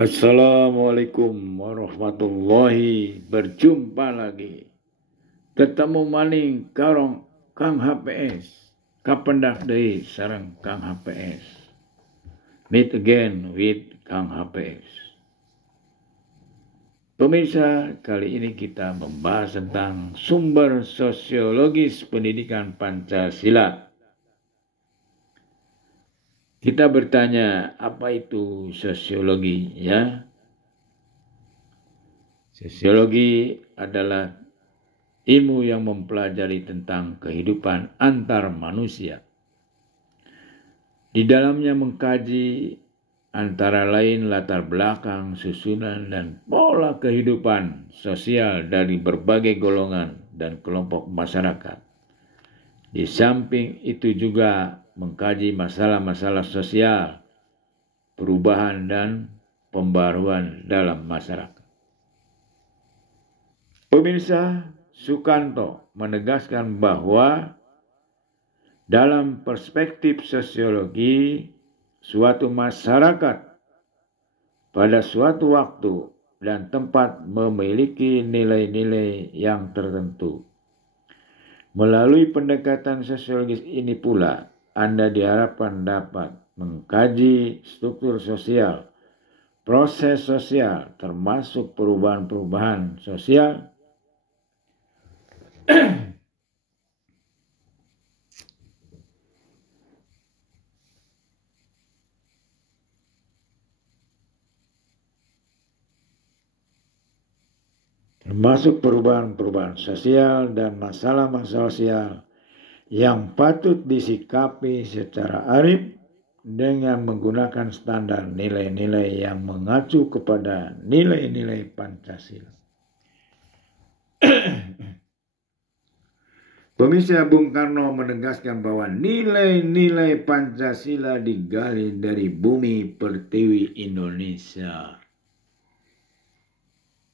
Assalamualaikum warahmatullahi berjumpa lagi. Ketemu maning karong Kang HPS. Kapendak deui sareng Kang HPS. Meet again with Kang HPS. Pemirsa, kali ini kita membahas tentang sumber sosiologis pendidikan Pancasila. Kita bertanya, apa itu sosiologi ya? Sosiologi adalah ilmu yang mempelajari tentang kehidupan antar manusia. Di dalamnya mengkaji antara lain latar belakang, susunan, dan pola kehidupan sosial dari berbagai golongan dan kelompok masyarakat. Di samping itu juga mengkaji masalah-masalah sosial, perubahan, dan pembaruan dalam masyarakat. Pemirsa, Sukanto menegaskan bahwa dalam perspektif sosiologi, suatu masyarakat pada suatu waktu dan tempat memiliki nilai-nilai yang tertentu. Melalui pendekatan sosiologis ini pula, Anda diharapkan dapat mengkaji struktur sosial, proses sosial, termasuk perubahan-perubahan sosial termasuk perubahan-perubahan sosial dan masalah-masalah sosial yang patut disikapi secara arif dengan menggunakan standar nilai-nilai yang mengacu kepada nilai-nilai Pancasila. Pemirsa, Bung Karno menegaskan bahwa nilai-nilai Pancasila digali dari bumi pertiwi Indonesia.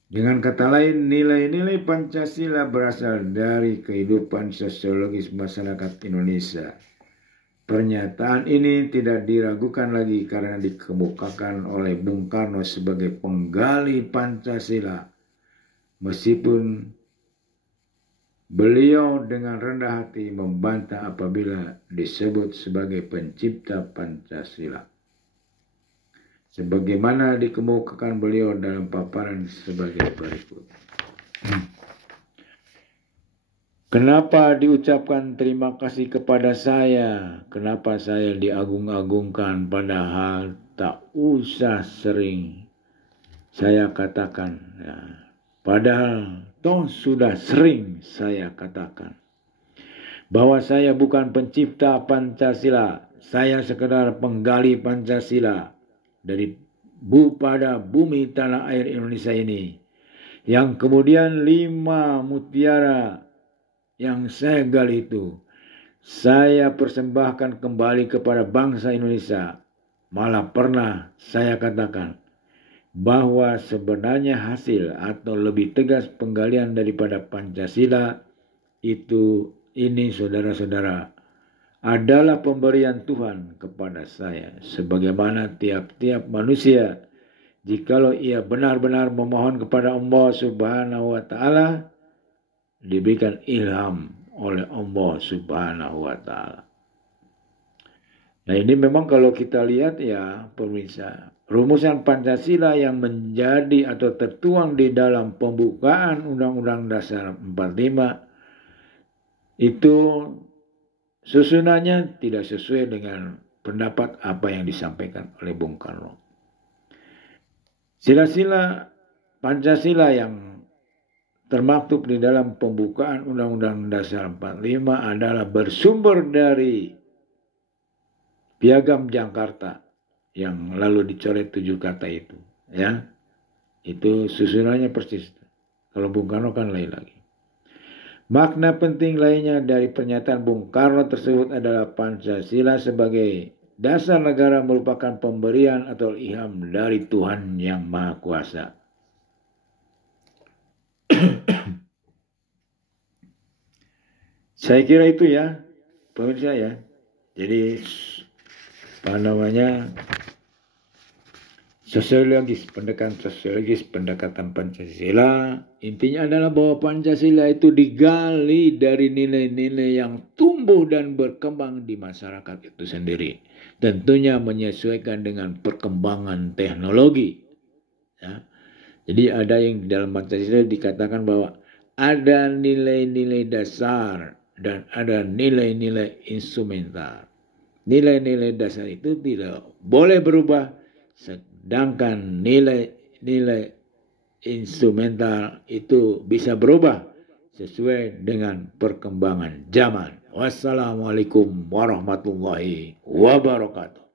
Dengan kata lain, nilai-nilai Pancasila berasal dari kehidupan sosiologis masyarakat Indonesia. Pernyataan ini tidak diragukan lagi karena dikemukakan oleh Bung Karno sebagai penggali Pancasila. Meskipun beliau dengan rendah hati membantah apabila disebut sebagai pencipta Pancasila. Sebagaimana dikemukakan beliau dalam paparan sebagai berikut. Kenapa diucapkan terima kasih kepada saya? Kenapa saya diagung-agungkan padahal tak usah sering saya katakan. Ya. Padahal toh sudah sering saya katakan bahwa saya bukan pencipta Pancasila. Saya sekedar penggali Pancasila dari pada bumi tanah air Indonesia ini. Yang kemudian 5 mutiara yang saya gali itu saya persembahkan kembali kepada bangsa Indonesia. Malah pernah saya katakan bahwa sebenarnya hasil atau lebih tegas penggalian daripada Pancasila ini saudara-saudara adalah pemberian Tuhan kepada saya. Sebagaimana tiap-tiap manusia, jikalau ia benar-benar memohon kepada Allah Subhanahu wa Ta'ala, diberikan ilham oleh Allah Subhanahu wa Ta'ala. Nah, ini memang kalau kita lihat ya pemirsa, rumusan Pancasila yang menjadi atau tertuang di dalam pembukaan Undang-Undang Dasar 45 itu susunannya tidak sesuai dengan pendapat apa yang disampaikan oleh Bung Karno. Sila-sila Pancasila yang termaktub di dalam pembukaan Undang-Undang Dasar 45 adalah bersumber dari Piagam Jakarta yang lalu dicoret 7 kata itu. Ya, itu susunannya persis. Kalau Bung Karno kan lain lagi. Makna penting lainnya dari pernyataan Bung Karno tersebut adalah Pancasila sebagai dasar negara merupakan pemberian atau ilham dari Tuhan Yang Maha Kuasa. Saya kira itu ya, pemirsa ya. Jadi pendekatan Pancasila, intinya adalah bahwa Pancasila itu digali dari nilai-nilai yang tumbuh dan berkembang di masyarakat itu sendiri. Tentunya menyesuaikan dengan perkembangan teknologi. Ya. Jadi ada yang dalam Pancasila dikatakan bahwa ada nilai-nilai dasar dan ada nilai-nilai instrumental. Nilai-nilai dasar itu tidak boleh berubah, sedangkan nilai-nilai instrumental itu bisa berubah sesuai dengan perkembangan zaman. Wassalamualaikum warahmatullahi wabarakatuh.